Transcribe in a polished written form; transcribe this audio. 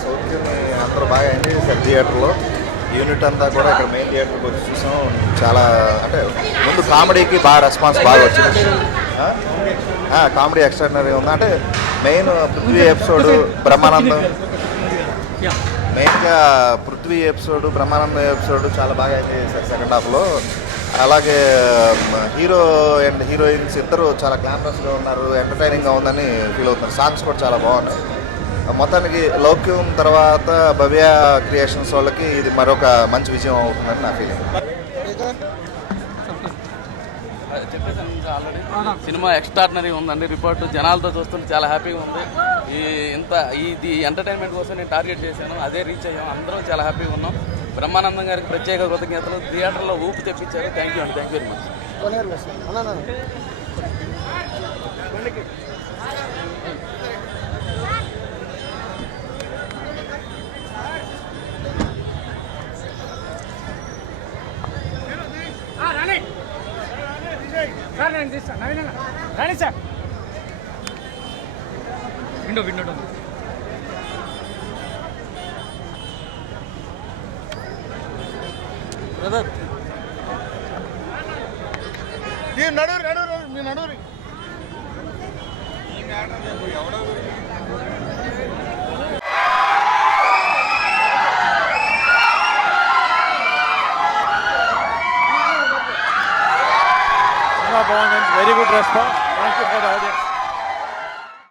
సౌత్యని అందరూ బాగా ఎంజాయ్ చేశారు థియేటర్లో. యూనిట్ అంతా కూడా ఇక్కడ మెయిన్ థియేటర్కి వచ్చి చూసాం. చాలా అంటే ముందు కామెడీకి బాగా రెస్పాన్స్ బాగా వచ్చింది. కామెడీ ఎక్స్ట్రాడినరీ ఉంది. అంటే మెయిన్ పృథ్వీ ఎపిసోడ్ బ్రహ్మానందం, మెయిన్గా పృథ్వీ ఎపిసోడ్ బ్రహ్మానందం ఎపిసోడ్ చాలా బాగా ఎంజాయ్ చేశారు సెకండ్ హాఫ్లో. అలాగే హీరో అండ్ హీరోయిన్స్ ఇద్దరు చాలా గ్లామరస్గా ఉన్నారు, ఎంటర్టైనింగ్గా ఉందని ఫీల్ అవుతున్నారు. సాంగ్స్ కూడా చాలా బాగున్నాయి. మొత్తానికి లౌక్యం తర్వాత భవ్య క్రియేషన్స్ వాళ్ళకి ఇది మరొక మంచి విజయం అవుతుందని నా ఫీలింగ్. చెప్పేసాను ఆల్రెడీ. సినిమా ఎక్స్ట్రాడినరీ ఉందండి. రిపోర్ట్ జనాలతో చూస్తుంటే చాలా హ్యాపీగా ఉంది. ఇది ఎంటర్టైన్మెంట్ కోసం నేను టార్గెట్ చేశాను, అదే రీచ్ అయ్యాం. అందరం చాలా హ్యాపీగా ఉన్నాం. బ్రహ్మానందం గారికి ప్రత్యేక కృతజ్ఞతలు. థియేటర్లో ఊపు తెప్పించారు. థ్యాంక్ యూ అండి. Thank you very much. Sir నేను తీస్తాను. నవీన రాణి sir window brother me Naduri Very good response. Thank you for the audience.